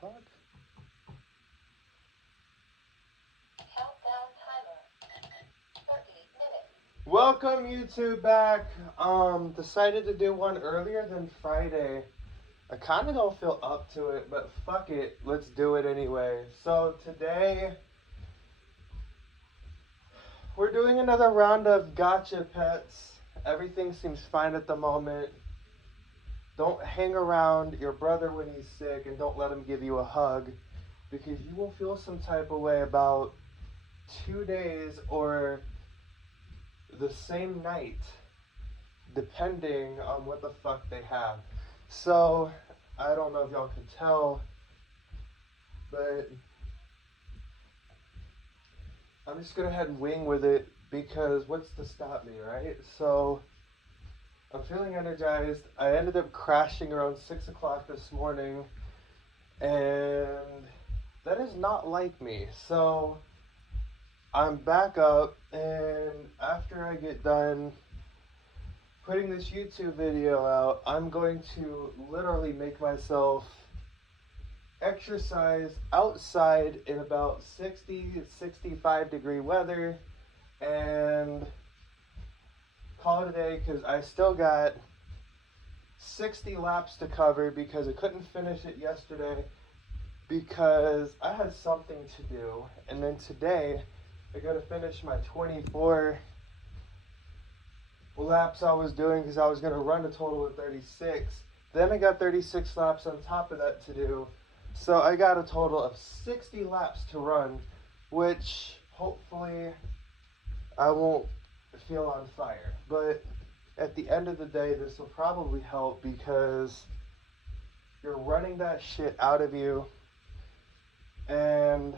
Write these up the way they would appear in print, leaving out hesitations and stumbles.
fuck? Countdown timer. 30 minutes. Welcome YouTube back. Decided to do one earlier than Friday. I kind of don't feel up to it, but fuck it. Let's do it anyway. So today, we're doing another round of gotcha pets. Everything seems fine at the moment. Don't hang around your brother when he's sick and don't let him give you a hug because you will feel some type of way about 2 days or the same night, depending on what the fuck they have. So, I don't know if y'all can tell, but I'm just gonna head and wing with it because what's to stop me, right? So, I'm feeling energized. I ended up crashing around 6 o'clock this morning, and that is not like me. So, I'm back up, and after I get done putting this YouTube video out, I'm going to literally make myself exercise outside in about 60 to 65 degree weather and call it a day because I still got 60 laps to cover because I couldn't finish it yesterday because I had something to do. And then today I got to finish my 24 laps I was doing because I was going to run a total of 36. Then I got 36 laps on top of that to do. So I got a total of 60 laps to run, which hopefully I won't feel on fire. But at the end of the day, this will probably help because you're running that shit out of you. And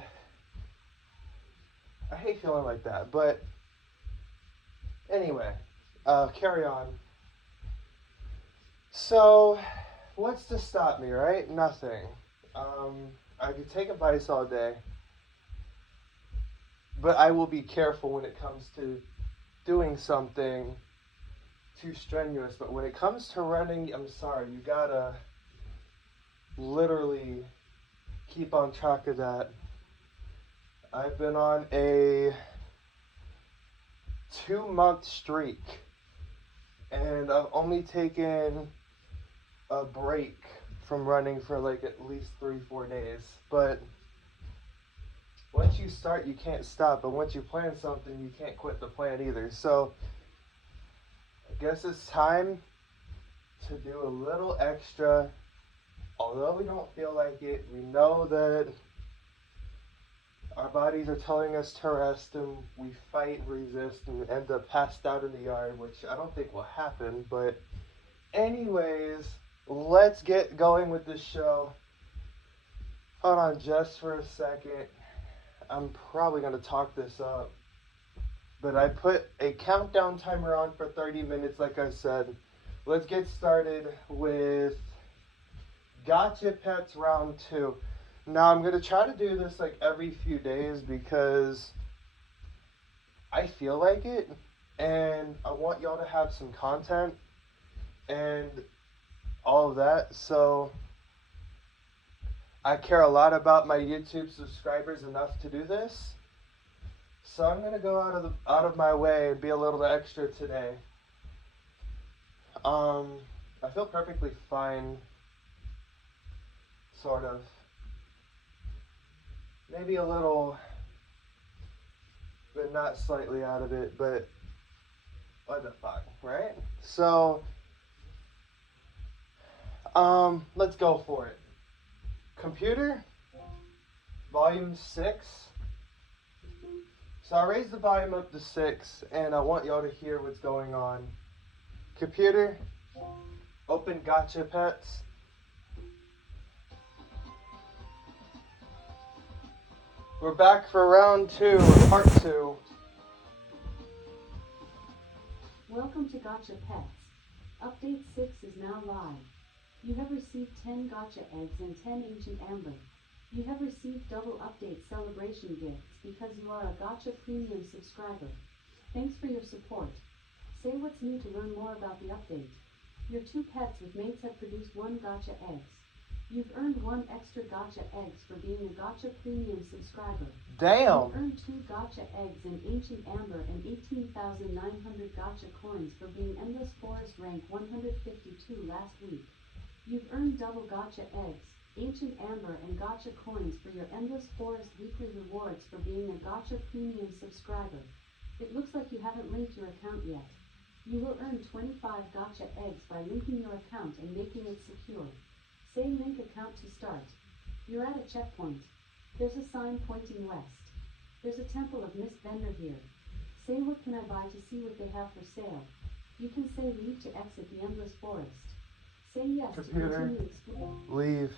I hate feeling like that. But anyway, carry on. So, what's to stop me, right? Nothing. I could take advice all day, but I will be careful when it comes to doing something too strenuous. But when it comes to running, I'm sorry, you gotta literally keep on track of that. I've been on a 2-month streak, and I've only taken a break from running for like at least 3-4 days. But once you start, you can't stop. But once you plan something, you can't quit the plan either. So I guess it's time to do a little extra. Although we don't feel like it, we know that our bodies are telling us to rest, and we fight and resist and end up passed out in the yard, which I don't think will happen. But anyways, let's get going with this show. Hold on just for a second. I'm probably going to talk this up. But I put a countdown timer on for 30 minutes, like I said. Let's get started with Gotcha Pets Round 2. Now, I'm going to try to do this like every few days because I feel like it. And I want y'all to have some content and all of that. So I care a lot about my YouTube subscribers enough to do this. So I'm gonna go out of my way and be a little extra today. I feel perfectly fine, sort of. Maybe a little, but not slightly out of it. But what the fuck, right? So, let's go for it. Computer, volume 6. So I raised the volume up to 6, and I want y'all to hear what's going on. Computer, open Gotcha Pets. We're back for round 2, or part 2. Welcome to Gotcha Pets. Update 6 is now live. You have received 10 Gotcha eggs and 10 ancient amber. You have received double update celebration gifts because you are a Gotcha Premium subscriber. Thanks for your support. Say what's new to learn more about the update. Your 2 pets with mates have produced 1 Gotcha eggs. You've earned 1 extra gotcha eggs for being a gotcha premium subscriber. Damn. You've earned 2 gotcha eggs in Ancient Amber and 18,900 gotcha coins for being Endless Forest rank 152 last week. You've earned double gotcha eggs, Ancient Amber and gotcha coins for your Endless Forest weekly rewards for being a gotcha premium subscriber. It looks like you haven't linked your account yet. You will earn 25 gotcha eggs by linking your account and making it secure. Say link account to start. You're at a checkpoint. There's a sign pointing west. There's a temple of Miss Vendor here. Say what can I buy to see what they have for sale. You can say leave to exit the Endless Forest. Say yes Computer. to continue exploring. Leave.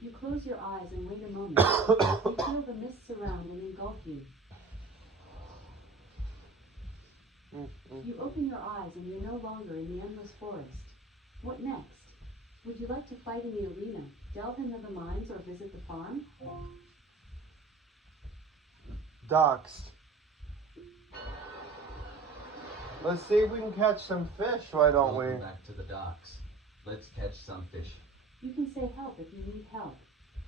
You close your eyes and wait a moment. You feel the mist surround and engulf you. You open your eyes and you're no longer in the Endless Forest. What next? Would you like to fight in the arena, delve into the mines, or visit the farm? Doxed. Let's see if we can catch some fish, why don't we? Welcome back to the docks. Let's catch some fish. You can say help if you need help.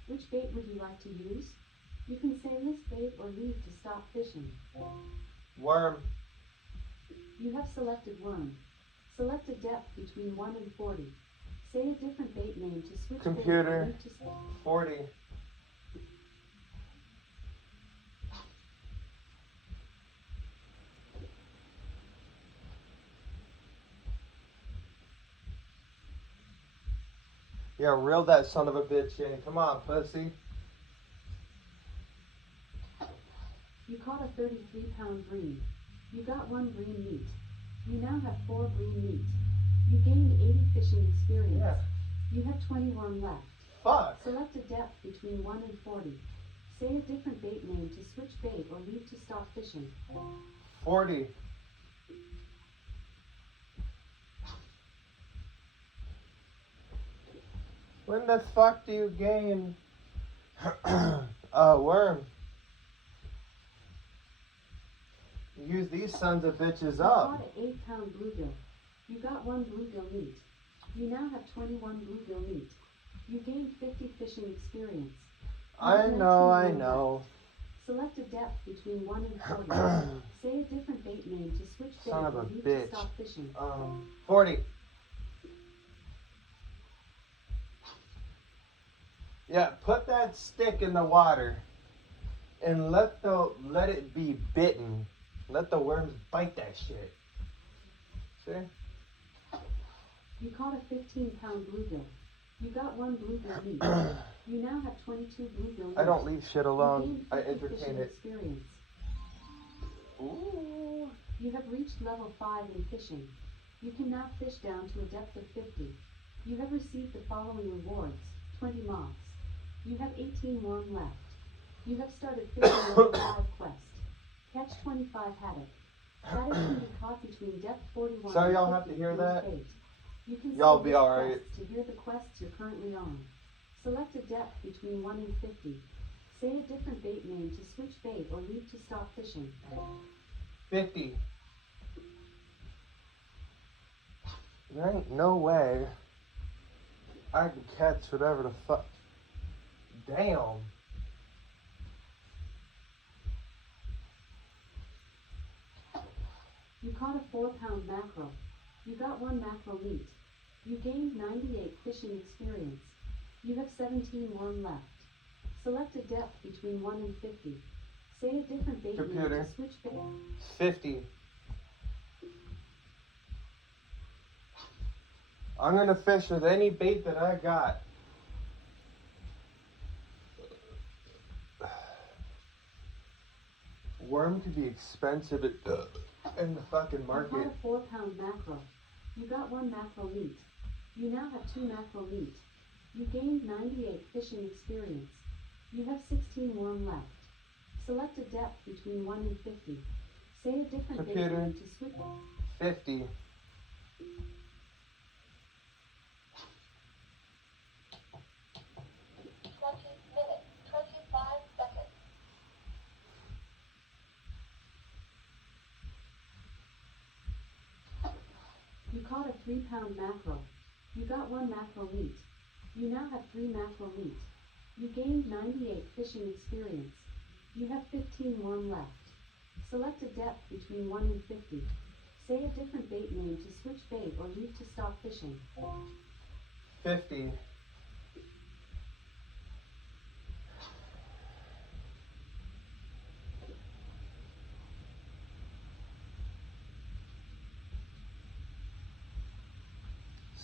Which bait would you like to use? You can say list bait or leave to stop fishing. Worm. You have selected worm. Select a depth between 1 and 40. Say a different bait name to switch bait or Computer. leave to stop. 40. Yeah, reel that son of a bitch in. Come on, pussy. You caught a 33-pound bream. You got 1 bream meat. You now have 4 bream meat. You gained 80 fishing experience. Yeah. You have 20 worm left. Fuck. Select a depth between 1 and 40. Say a different bait name to switch bait or leave to stop fishing. 40. When the fuck do you gain a worm? Use these sons of bitches You up. caught an 8-pound bluegill. You got 1 bluegill meat. You now have 21 bluegill meat. You gained 50 fishing experience. You I have 19 know. worm left. Select a depth between 1 and 40. Say a different bait name to switch bait Son of or a leave bitch. to stop fishing. 40. Yeah, put that stick in the water and let it be bitten. Let the worms bite that shit. See? You caught a 15-pound bluegill. You got 1 bluegill meat. You now have 22 bluegill meat. I don't leave shit You alone. gained I 50 entertain fishing it. experience. Ooh. You have reached level 5 in fishing. You can now fish down to a depth of 50. You have received the following rewards: 20 moths. You have 18 worm left. You have started fishing level 5 quest. Catch 25 haddock. Haddock can be caught between depth 41 So and y'all 50 have to hear with that? bait. You can Y'all say be list alright. quests to hear the quests you're currently on. Select a depth between 1 and 50. Say a different bait name to switch bait or leave to stop fishing. 50. There ain't no way I can catch whatever the fuck. Damn. You caught a 4-pound mackerel. You got 1 mackerel meat. You gained 98 fishing experience. You have 17 worm left. Select a depth between 1 and 50. Say a different bait name Computer. to switch bait. 50. I'm gonna fish with any bait that I got. Worm could be expensive in the fucking You market. caught a 4-pound mackerel. You got 1 mackerel meat. You now have 2 mackerel meat. You gained 98 fishing experience. You have 16 worm left. Select a depth between 1 and 50. Say a different bait Computer. name to switch. 50. minutes, 25 seconds. You caught a 3-pound mackerel. You got 1 mackerel meat. You now have 3 mackerel meat. You gained 98 fishing experience. You have 15 worm left. Select a depth between 1 and 50. Say a different bait name to switch bait or leave to stop fishing. 50.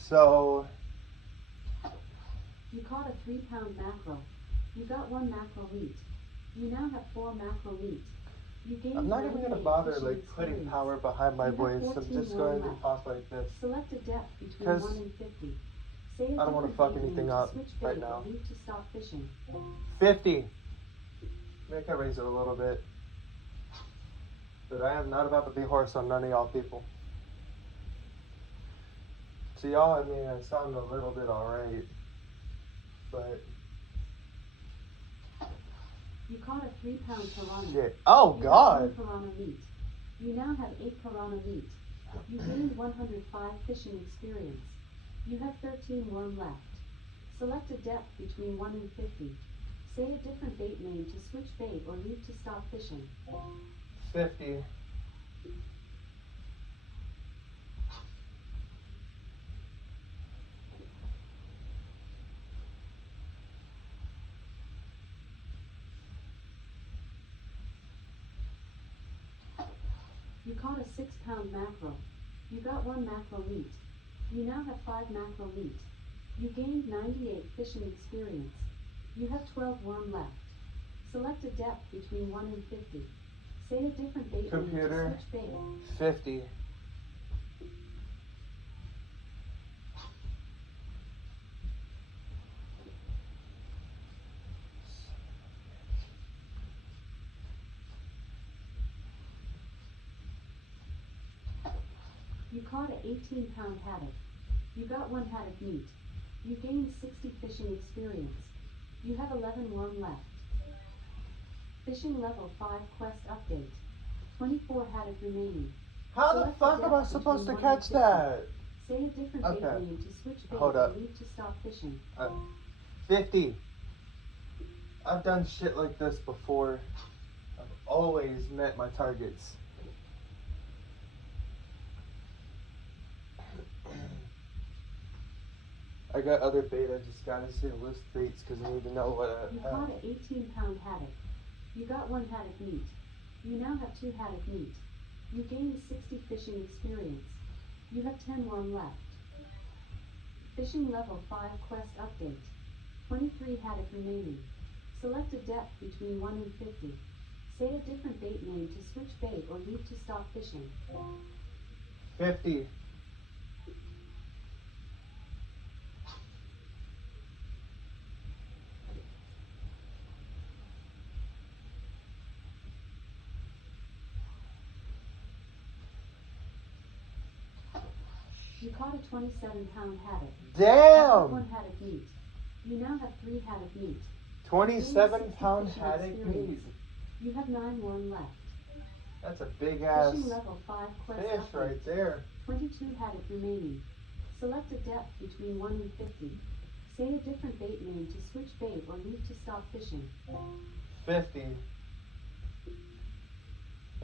So, You caught a 3-pound mackerel. You got 1 mackerel meat. You now have 4 mackerel meat. You gained I'm not even gonna 98 bother fishing like putting experience. power behind my You have voice. I'm 14 just worm going to left. talk like this. Select a depth between 'Cause 1 and 50. Say a I don't wanna different fuck bait anything name up to switch right bait now. or leave to stop fishing. 50. Maybe I can raise it a little bit. But I am not about to be horse on none of y'all people. To y'all, I mean, I sound a little bit alright. But, You caught a 3-pound piranha. shit. Oh, You got God! 1 piranha meat. You now have 8 piranha meat. You gained 105 fishing experience. You have 13 worm left. Select a depth between 1 and 50. Say a different bait name to switch bait or leave to stop fishing. 50. You caught a 6-pound mackerel. You got 1 mackerel meat. You now have 5 mackerel meat. You gained 98 fishing experience. You have 12 worm left. Select a depth between 1 and 50. Say a different bait name Computer. to switch bait. 50. You caught an 18-pound haddock. You got 1 haddock meat. You gained 60 fishing experience. You have 11 worm left. Fishing level 5 quest update. 24 haddock remaining. How the Select fuck am I depth supposed to between 1 and catch 50. that? Say a different bait Okay. name to switch bait Hold or up. leave to stop fishing. 50. I've done shit like this before. I've always met my targets. I got other bait, I just gotta say list baits because I need to know what You I have. caught an 18-pound haddock. You got 1 haddock meat. You now have 2 haddock meat. You gained 60 fishing experience. You have 10 worm left. Fishing level 5 quest update. 23 haddock remaining. Select a depth between 1 and 50. Say a different bait name to switch bait or leave to stop fishing. 50. You caught a 27-pound haddock. You got 1 Damn! haddock meat. You now have 3 haddock meat. 27-pound fishing haddock experience. meat. You have 9 worm left. That's a big ass Fishing level 5 quest fish update. right there. 22 haddock remaining. Select a depth between 1 and 50. Say a different bait name to switch bait or leave to stop fishing. 50.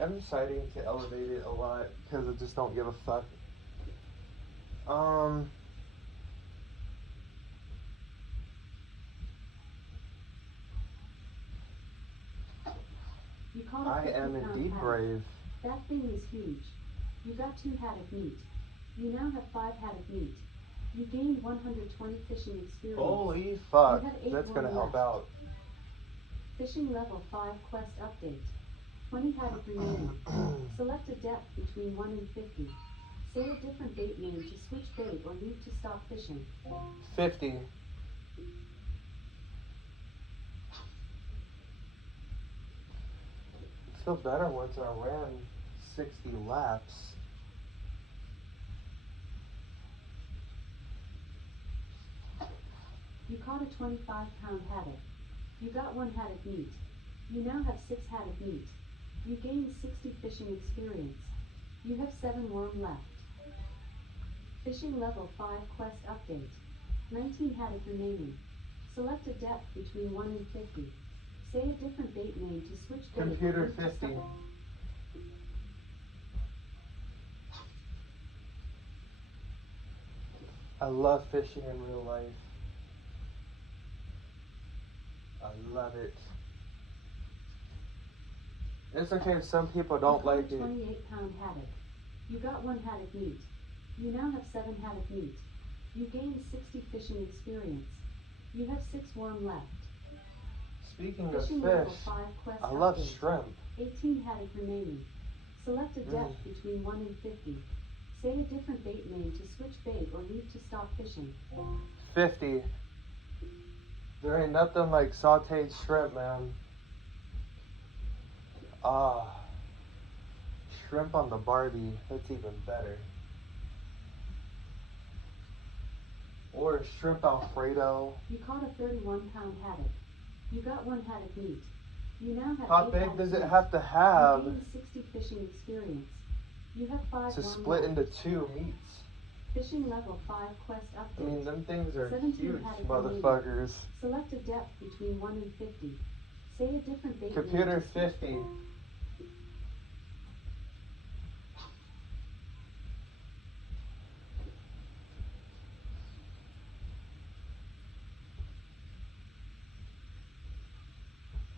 I'm deciding to elevate it a lot because I just don't give a fuck. You caught a I am 50-pound indeed haddock. brave. That thing is huge. You got 2 haddock meat. You now have 5 haddock meat. You gained 120 fishing experience. Holy fuck, You have 8 that's gonna worm help left. out. Fishing level 5 quest update. 20 haddock remaining. Select a depth between 1 and 50. Say a different bait name to switch bait or leave to stop fishing. 50. Feel better once I ran 60 laps. You caught a 25-pound haddock. You got 1 haddock meat. You now have 6 haddock meat. You gained 60 fishing experience. You have 7 worm left. Fishing level 5 quest update. 19 haddock remaining. Select a depth between 1 and 50. Say a different bait name to switch bait. Computer or move to 50. stop. I love fishing in real life. I love it. It's okay if some people don't You caught like a it. 28-pound haddock. You got 1 haddock meat. You now have 7 haddock meat. You gained 60 fishing experience. You have 6 worm left. Speaking of Fishing level fish, 5 quest I love update. shrimp. 18 haddock remaining. Select a depth between 1 and 50. Say a different bait name to switch bait or leave to stop fishing. 50. There ain't nothing like sauteed shrimp, man. Ah. Shrimp on the Barbie. That's even better. Or shrimp Alfredo. You caught a 31-pound haddock. You got 1 haddock meat. You now have How 8 big haddock does it meat. have to have You gained 60 fishing experience. You have 5 to worm split left. into 2 meats? Fishing level 5 quest I update. mean, them things are 17 huge, haddock motherfuckers. Select a depth between 1 and 50. Say a different bait Computer name to switch. 50.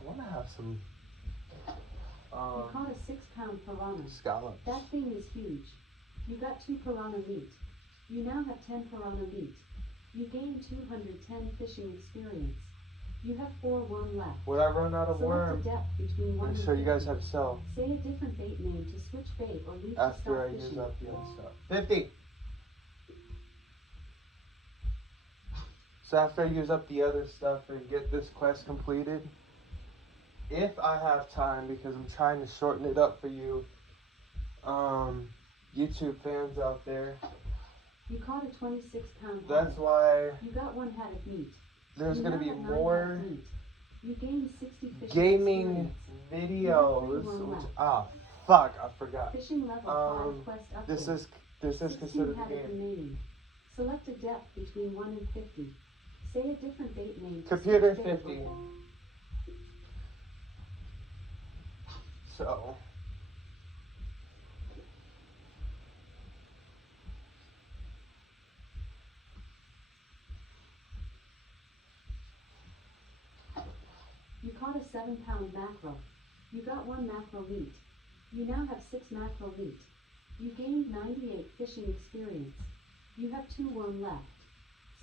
I want to have some You caught a 6-pound piranha. scallops. That thing is huge. You got 2 piranha meat. You now have 10 piranha meat. You gained 210 fishing experience. You have 4 worm left. When I run out of Select worm, a depth between 1 make and sure you 50. guys have cell Say a different bait name to switch bait or leave to after I stop use fishing. up the other stuff. 50. So after I use up the other stuff and get this quest completed, if I have time, because I'm trying to shorten it up for you, YouTube fans out there, You caught a 26-pound that's haddock. why You got 1 haddock meat. there's You gonna now be have 9 more haddock meat. You gained 60 fishing gaming experience. videos. one Which, left. fuck, I forgot. Fishing level 5 quest update. This is 16 considered a haddock game. remaining. Select a depth between 1 and 50. Say a different bait name. to Computer switch bait 50. or- So You caught a 7-pound mackerel. You got 1 mackerel meat. You now have 6 mackerel meat. You gained 98 fishing experience. You have 2 worm left.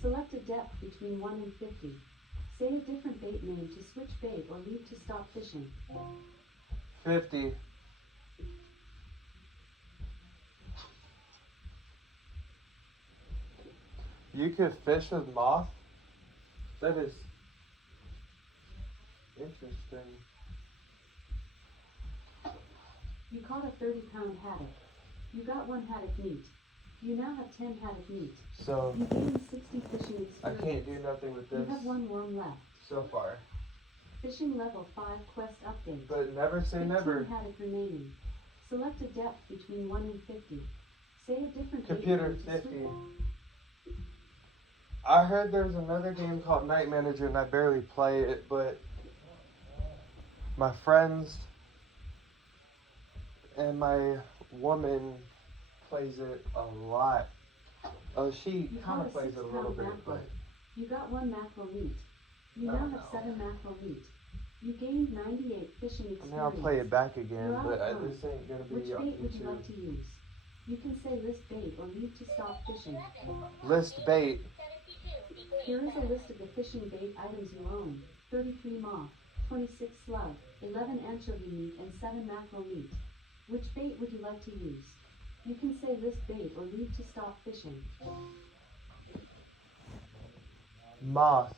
Select a depth between 1 and 50. Say a different bait name to switch bait or leave to stop fishing. 50. You could fish with moth? That is interesting. You caught a 30-pound haddock. You got 1 haddock meat. You now have 10 haddock meat. So You gained 60 fishing I experience. can't do nothing with You this have 1 worm left. so far. Fishing level 5 quest update. But never say 15 never. haddock remaining. Select a depth between 1 and 50. Say a different bait Computer name to 50. switch- I heard there's another game called Night Manager and I barely play it, but my friends and my woman plays it a lot. Oh, she You kind caught of plays it a little 6-pound bit, mackerel. but You got 1 mackerel meat. You Oh, now have no. 7 mackerel meat. You gained 98 fishing experience. I mean, I'll play it back again, You're but out of this ain't gonna Which be on bait would you like YouTube. to use? You can say list bait or leave to stop fishing. List bait. Here is a list of the fishing bait items you own. 33 moth, 26 slug, 11 anchovy meat, and 7 mackerel meat. Which bait would you like to use? You can say list bait or leave to stop fishing. Moth.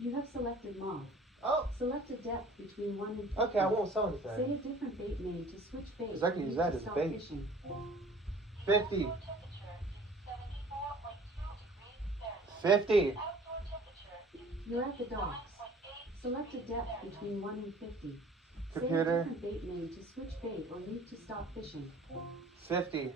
You have selected moth. Oh, Select a depth between 1 and 50. okay, I won't sell Say a anything. different bait name to switch bait 'Cause I can or use leave that to as stop bait. fishing. 50. Temperature 74.2 degrees Fahrenheit. 50. Outdoor temperature You're at the docks. 9.8 Select a depth between 1 and 50. Computer. Say a different bait name to switch bait or leave to stop fishing. 50.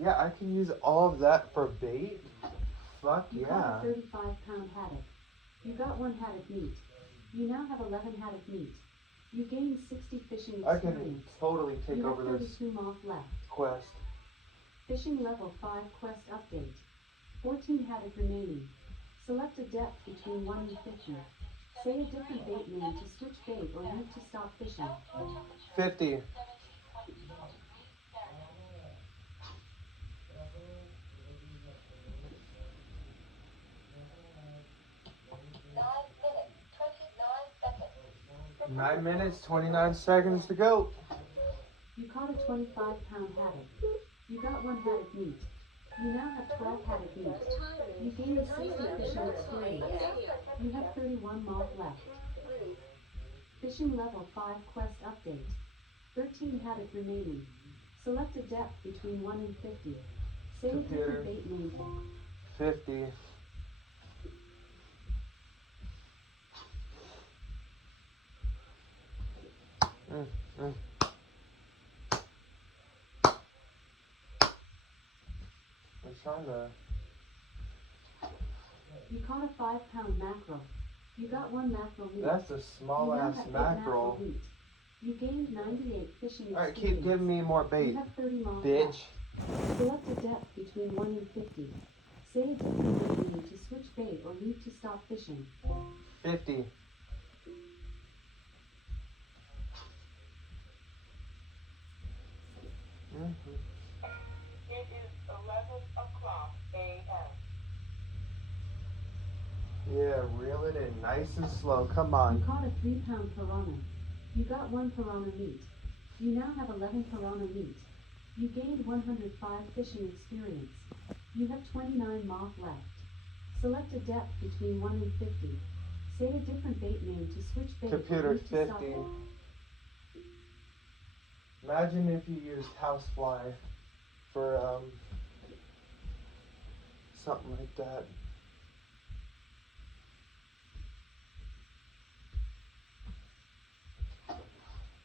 Yeah, I can use all of that for bait. Fuck You yeah. caught a 35-pound haddock. You got 1 haddock meat. You now have 11 haddock meat. You gained 60 fishing I experience. can totally take You have over this 32 moth left. quest. Fishing level 5 quest update. 14 haddock remaining. Select a depth between 1 and 50. Say a different bait name to switch bait or move to stop fishing. 50. 17.2 degrees Fahrenheit. 9 minutes, 29 seconds to go. You caught a 25-pound haddock. You got 1 haddock meat. You now have 12 haddock meat. You gained 60 fishing experience. You have 31 moth left. Fishing level 5 quest update. 13 haddock remaining. Select a depth between 1 and 50. Say a Computer. different bait name. 50. I'm trying to. You caught a 5-pound mackerel. You got 1 mackerel meat. That's a small you now ass have 8 mackerel. meat. You gained 98 fishing experience. Alright, keep giving me more You bait, have 30 moth bitch. left. Select a depth between 1 and 50. Say a different bait name to switch bait or leave to stop fishing. 50. It is 11 o'clock a.m. Yeah, reel it in nice and slow. Come You on. caught a 3-pound piranha. You got 1 piranha meat. You now have 11 piranha meat. You gained 105 fishing experience. You have 29 moth left. Select a depth between 1 and 50. Say a different bait name to switch bait or Computer leave to stop 50. it. Imagine if you used housefly for something like that.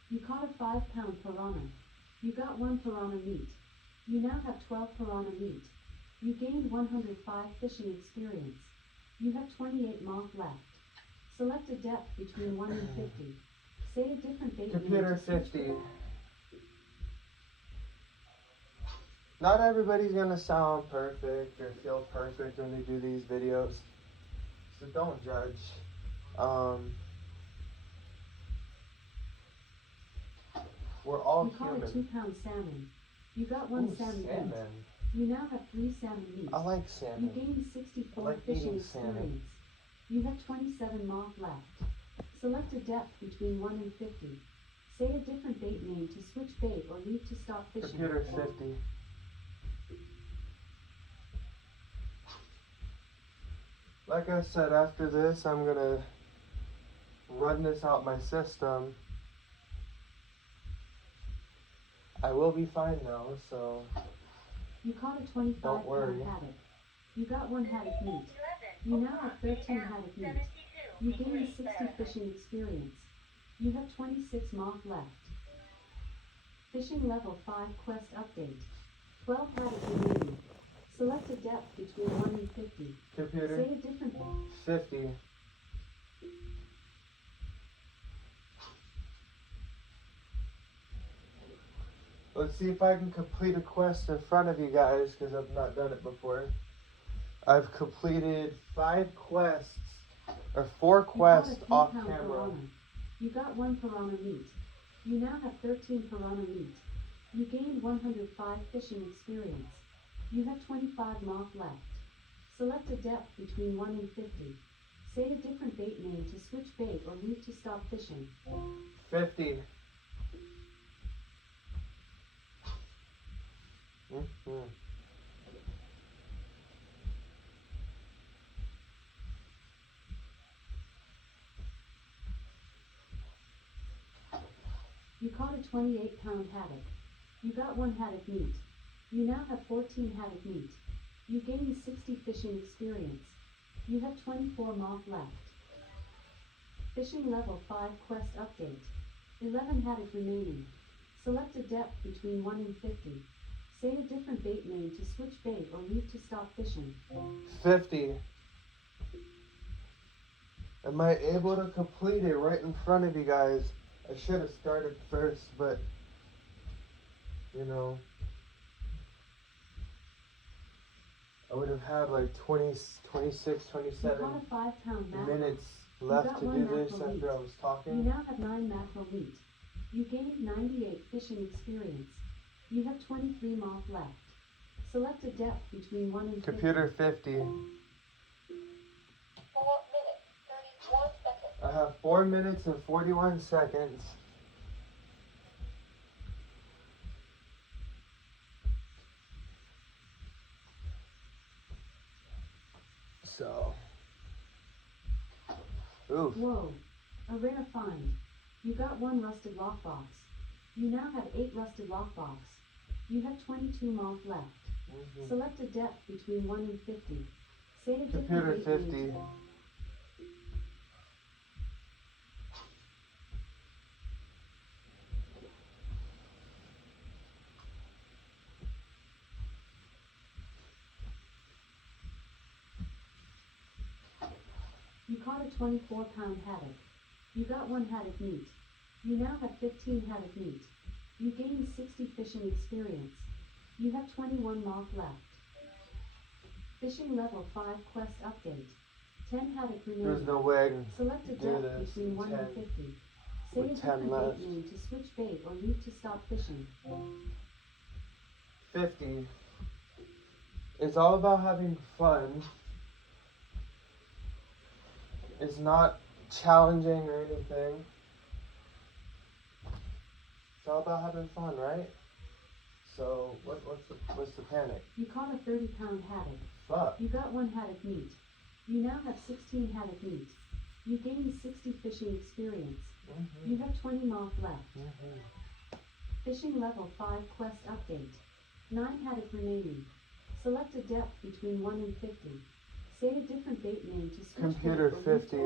You caught a 5-pound piranha. You got 1 piranha meat. You now have 12 piranha meat. You gained 105 fishing experience. You have 28 moth left. Select a depth between 1 and 50. Say a different bait name Computer to switch 50. Not everybody's gonna sound perfect or feel perfect when they do these videos, so don't judge. We're all You caught a human. 2-pound salmon. You got 1 Ooh, salmon meat. salmon. You now have 3 salmon meat. I like You salmon. gained 64 I like fishing eating experience. salmon. You have 27 moth left. Select a depth between 1 and 50. Say a different bait name to switch bait or leave to stop fishing. Computer 50. Like I said, after this, I'm gonna run this out my system. I will be fine though, so You caught a 25 Don't worry. pound haddock. You got 1 haddock meat. You now have 13 haddock meat. You gained 60 fishing experience. You have 26 moth left. Fishing level 5 quest update. 12 haddock remaining. Select a depth between 1 and 50. computer Say a different 50. Let's see if I can complete a quest in front of you guys, because I've not done it before. I've completed 5 quests, or 4 quests You off caught a 3-pound camera. piranha. You got 1 piranha meat. You now have 13 piranha meat. You gained 105 fishing experience. You have 25 moth left. Select a depth between 1 and 50. Say a different bait name to switch bait or leave to stop fishing. 50. Mhm. You caught a 28-pound haddock. You got 1 haddock meat. You now have 14 haddock meat. You gained 60 fishing experience. You have 24 moth left. Fishing level 5 quest update. 11 haddock remaining. Select a depth between 1 and 50. Say a different bait name to switch bait or leave to stop fishing. 50. Am I able to complete it right in front of you guys? I should have started first, but you know, I would have had like 20, 26, You 27 caught a 5-pound mackerel. minutes You left got to one do this mackerel after I was You talking. now have 9 mackerel meat. You gained 98 fishing experience. You have 23 moth left. Select a depth between 1 and 50. Computer 50. 4 minutes, 31 seconds. I have 4 minutes and 41 seconds. So, oof. Whoa, a rare find. You got 1 rusted lockbox. You now have 8 rusted lockbox. You have 22 moth left. Mhm. Select a depth between 1 and 50. Say a different Computer bait 50. name. You caught a 24-pound haddock. You got 1 haddock meat. You now have 15 haddock meat. You gained 60 fishing experience. You have 21 moth left. Fishing level 5 quest update. 10 haddock There's remaining. no way I can Select a do depth this between 1 and 10 50. Say a with 10 different left. bait name to switch bait or leave to stop fishing. 50. It's all about having fun. It's not challenging or anything. It's all about having fun, right? So what's the panic? You caught a 30-pound haddock. Fuck. You got 1 haddock meat. You now have 16 haddock meat. You gained 60 fishing experience. You have 20 moth left. Fishing level 5 quest update. 9 haddock remaining. Select a depth between 1 and 50. Say a different bait name to switch Computer bait or leave 50.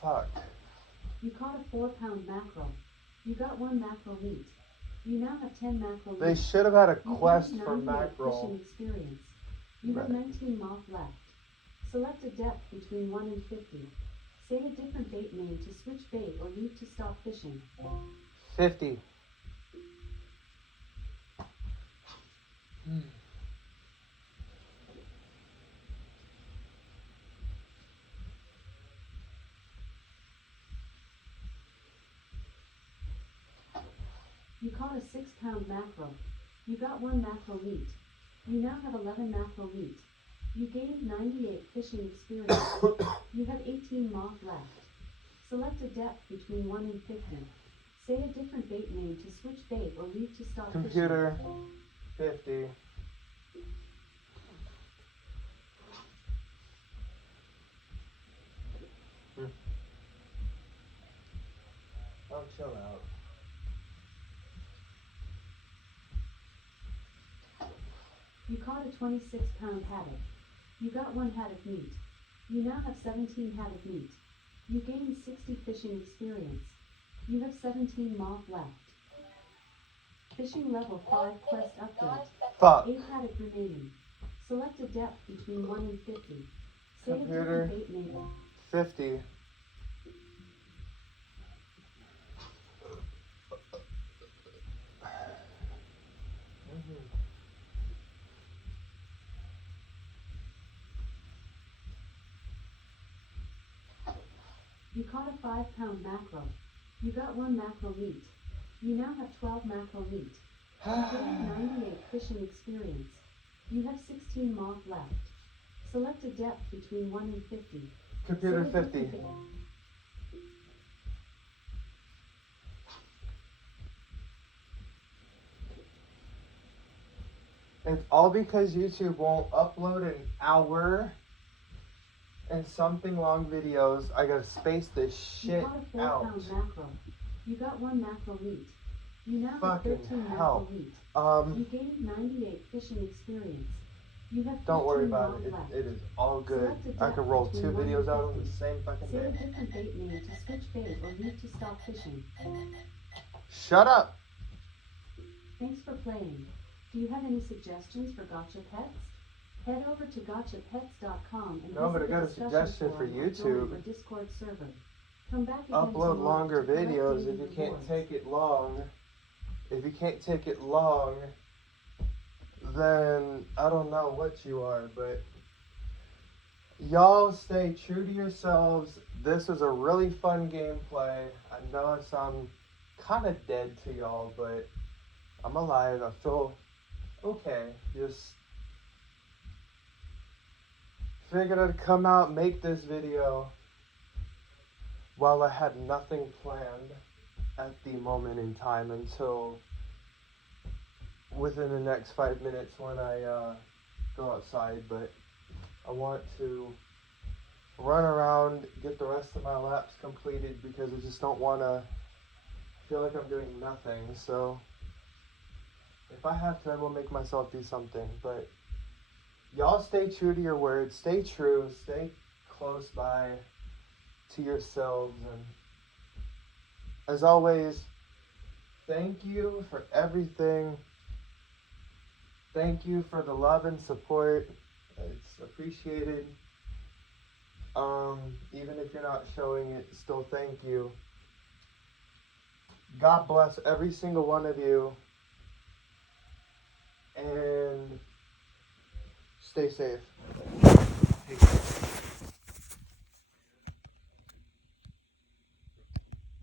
Fuck. You caught a 4-pound mackerel. You got 1 mackerel meat. You now have 10 mackerel They meat. should have had a You quest gained for 98 mackerel. fishing experience. You have Right. 19 moth left. Select a depth between 1 and 50. Say a different bait name to switch bait or leave to stop fishing. 50. You caught a 6-pound mackerel. You got 1 mackerel meat. You now have 11 mackerel meat. You gained 98 fishing experience. You have 18 moth left. Select a depth between 1 and 50. Say a different bait name to switch bait or leave to stop Computer 50. Oh, chill out. You caught a 26-pound haddock. You got 1 haddock meat. You now have 17 haddock meat. You gained 60 fishing experience. You have 17 moth left. Fishing level 5 quest update. Fuck. 8 haddock remaining. Select a depth between 1 and 50. Say a Computer. different bait name. 50. You caught a 5-pound mackerel. You got 1 mackerel meat. You now have 12 mackerel meat. You gained 98 fishing experience. You have 16 moth left. Select a depth between 1 and 50. Computer Say a 50. different bait- It's all because YouTube won't upload an hour and something long videos. I gotta space this You shit caught a out. 4-pound mackerel. You got 1 mackerel meat. You now have Fucking 13 hell. mouth elite. Um, You gained 98 fishing experience. You have don't worry 15 about mouth it. left. It is all good. Select a I depth could roll 2 between 1 videos and out on the 50. same fucking Say a day. different bait name to switch bait or leave to stop fishing. Shut up! Thanks for playing. Do you have any suggestions for Gotcha Pets? Head over to gotchapets.com and No, but visit I got the a discussion suggestion for forum or join YouTube. our Discord server. Come back again Upload tomorrow longer to collect videos daily if you can't rewards. take it long. If you can't take it long, then I don't know what you are, but y'all stay true to yourselves. This is a really fun gameplay. I know I sound kind of dead to y'all, but I'm alive. I feel okay. Just figured I'd come out, make this video while I had nothing planned at the moment in time until within the next 5 minutes when I go outside. But I want to run around, get the rest of my laps completed because I just don't want to feel like I'm doing nothing. So if I have to, I will make myself do something. But y'all stay true to your words, stay true, stay close by to yourselves, and as always, thank you for everything. Thank you for the love and support. It's appreciated. Even if you're not showing it, still thank you. God bless every single one of you. And stay safe. Take care.